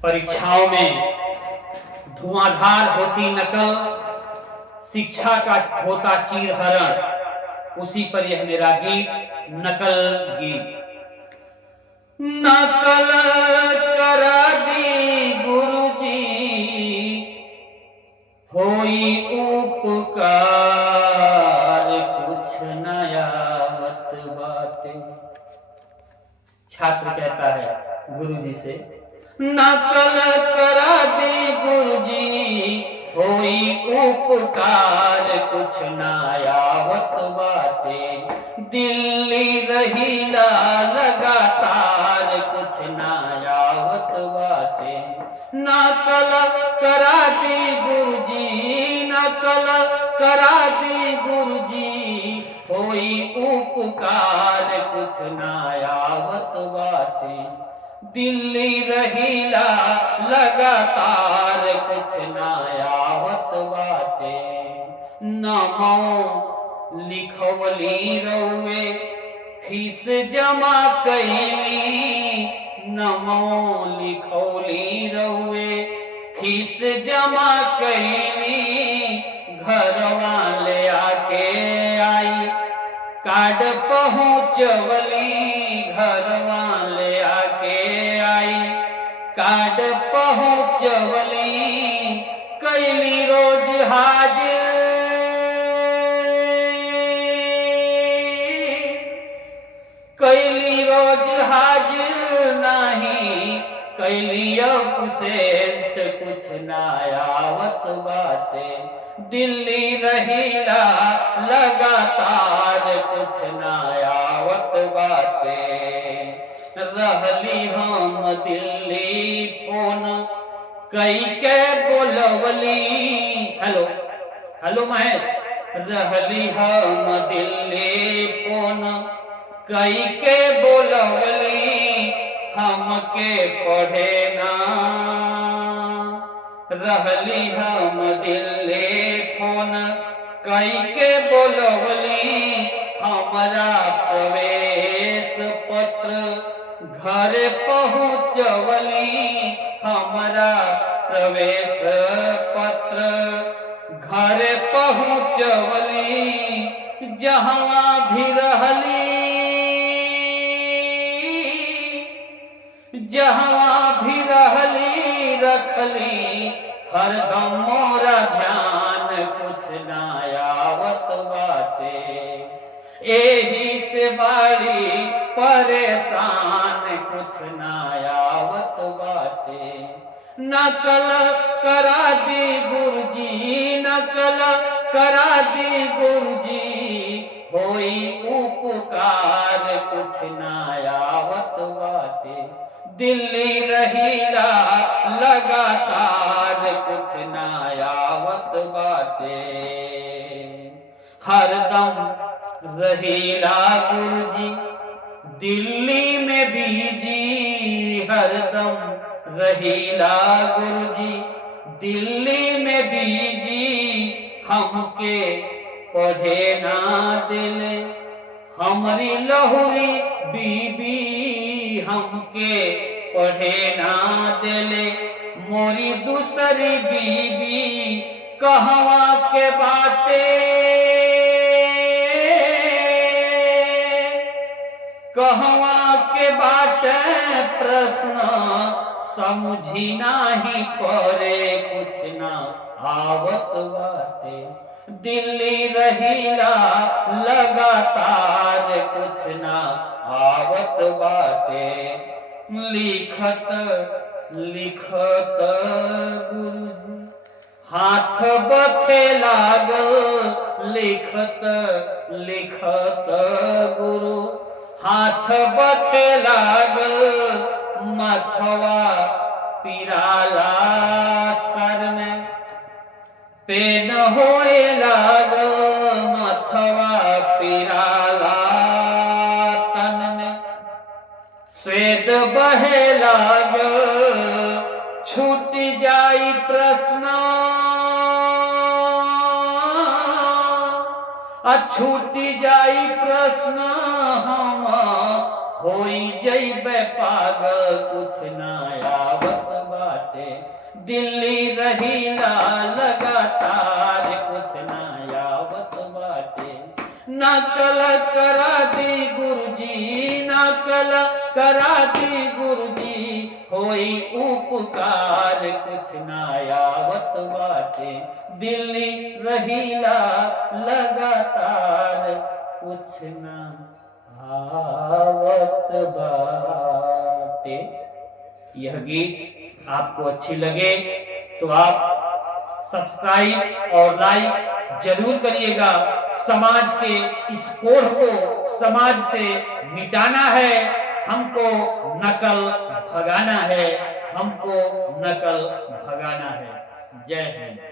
परीक्षाओं में धुआंधार होती नकल, शिक्षा का होता चीरहरण। उसी पर यह मेरा गीत, नकल गीत। नकल करा दी गुरुजी, होई उपकार, कुछ नया मत बाटे। छात्र कहता है गुरुजी से, नकल करा दी गुरुजी, होई उपकार, कुछ नायावत बाटे। दिल्ली रहीला लगातार, कुछ नायावत बाटे। नकल करा दी गुरुजी, नकल करा दी गुरुजी, होई उपकार, कुछ नायावत बाटे। दिल्ली रहीला लगातार, कुछ नायावत बाटे। नमो लिखवली रउए, फीस जमा कैली। नमो लिखवली रउए, फीस जमा कैली। घरवा ले आके आई, कार्ड पहुँचवली। घरवा ले आके आई, कार्ड पहुँचवली। कैली रोज हाजिर, कैली रोज हाजिर नहीं। कैली अबसेंट, कुछ नायावत बाटे। दिल्ली रहीला लगातार, कुछ नायावत बाटे। रहली हम दिल्ली, फोन कई के बोलवली। Hello hello Mahesh. रहली हम दिल्ली, फोन कई के बोलवली। हमके पढ़े ना, रहली हम दिल्ली, फोन कई के बोलवली। हमारा प्रवेश पत्र घर पहुँचवली। हमारा प्रवेश पत्र घर पहुँचवली। जहाँ भी रहली, जहाँ भी रहली रखली। हरदम मोरा ध्यान, कुछ नायावत बाटे। एही से बाड़ी परेशान, कुछ नायावत बाटे। नकल करा दी गुरुजी, नकल करा दी गुरुजी, होई उपकार, कुछ नायावत बाटे। दिल्ली रहीला लगातार, कुछ नायावत बाटे। हरदम रहीला गुरुजी, दिल्ली में बीजी। हरदम रहीला गुरुजी, दिल्ली में बीजी। हमके पढ़े ना दिले हमारी लहुरी बीबी। हमके पढ़े ना दिले मोरी दूसरी बीबी। कहवा के बाटे, कहवा के बाटे प्रश्न। समझी नाही परे, कुछ ना आवत बाटे। दिल्ली रहीला लगातार, कुछ ना आवत बाटे। लिखत लिखत गुरुजी, हाथ बथे लागल। लिखत लिखत गुरु, हाथ बथे लागल। मथवा पिराला सर में, पेन होए लागल। मथवा पिराला तन में, स्वेद बहे लागल। छूट जाई प्रश्न, छूट जाई प्रश्न। हम होई जइबे पागल कुछ ना आवत बाटे दिल्ली रहीला लगातार कुछ ना आवत बाटे नकल करा दी गुरुजी नकल करा दी गुरुजी होई उपकार कुछ ना आवत बाटे दिल्ली रहीला लगातार कुछ ना आवत बाटे। यह गीत आपको अच्छी लगे तो आप सब्सक्राइब और लाइक जरूर करिएगा। समाज के इस कोढ़ को समाज से मिटाना है, हमको नकल भगाना है, हमको नकल भगाना है। जय हिंद।